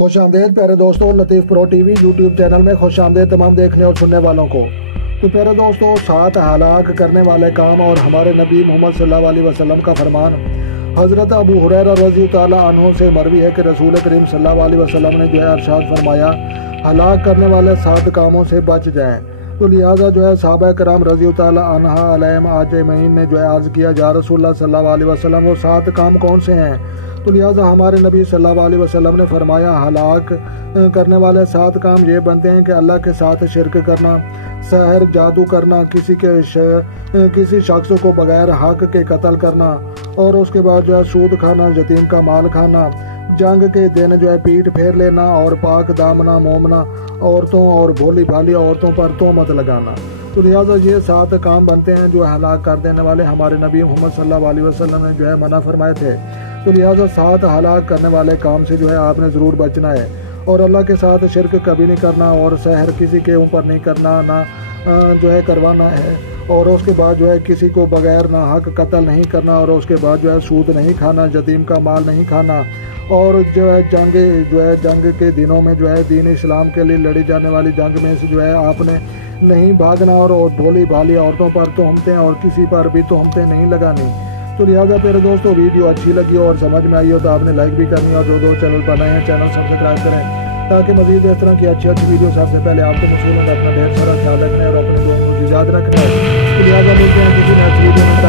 خوش آمدید پیارے دوستوں، لطیف پرو ٹی وی یوٹیوب چینل میں خوش آمدید تمام دیکھنے اور سننے والوں کو۔ تو پیارے دوستوں، 7 ہلاک کرنے والے کام اور ہمارے نبی محمد صلی اللہ علیہ وسلم کا فرمان۔ حضرت ابو ہریرہ رضی اللہ عنہ سے مروی ہے کہ رسول کریم صلی اللہ علیہ وسلم نے ارشاد فرمایا، ہلاک کرنے والے 7 کاموں سے بچ جائیں۔ تو لہٰذا صحابہ کرام رضی اللہ عنہ علیہم اجمعین نے عرض کیا، یا رسول اللہ صلی اللہ علیہ وسلم وہ 7 کام کون سے ہیں؟ تو لہٰذا ہمارے نبی صلی اللہ علیہ وسلم نے فرمایا، ہلاک کرنے والے 7 کام یہ بنتے ہیں کہ اللہ کے ساتھ شرک کرنا، سحر جادو کرنا، کسی شخص کو بغیر حق کے قتل کرنا، اور اس کے بعد سود کھانا، یتیم کا مال کھانا، جنگ کے دن پیٹ پھیر لینا، اور پاک دامنا مومنا عورتوں اور بھولی بھالی عورتوں پر تہمت لگانا۔ تو لہٰذا یہ 7 کام بنتے ہیں جو ہلاک کر دینے والے ہمارے نبی محمد صلی اللہ علیہ وسلم نے منع فرمائے تھے۔ تو لہٰذا 7 ہلاک کرنے والے کام سے آپ نے ضرور بچنا ہے، اور اللہ کے ساتھ شرک کبھی نہیں کرنا، اور سحر کسی کے اوپر نہیں کرنا، نہ کروانا ہے، اور اس کے بعد کسی کو بغیر نہ حق قتل نہیں کرنا، اور اس کے بعد سود نہیں کھانا، یتیم کا مال نہیں کھانا، اور جنگ کے دنوں میں دین اسلام کے لیے لڑی جانے والی جنگ میں سے آپ نے نہیں بھاگنا، اور بھولی بھالی عورتوں پر تہمتیں اور کسی پر بھی تہمتیں نہیں لگانی۔ تو لہٰذا میرے دوستوں، ویڈیو اچھی لگی اور سمجھ میں آئی ہو تو آپ نے لائک بھی کرنی، اور جو چینل پر نئے ہیں چینل سبسکرائب کریں، تاکہ مزید اس طرح کی اچھی ویڈیو سب سے پہلے آپ کو موصول ہوں۔ اپنا ڈھیر سارا خیال رکھنا ہے اور اپنے لوگوں کو یاد رکھنا ہے۔ تو لہٰذا ملتے ہیں کسی نیکسٹ ویڈیو میں۔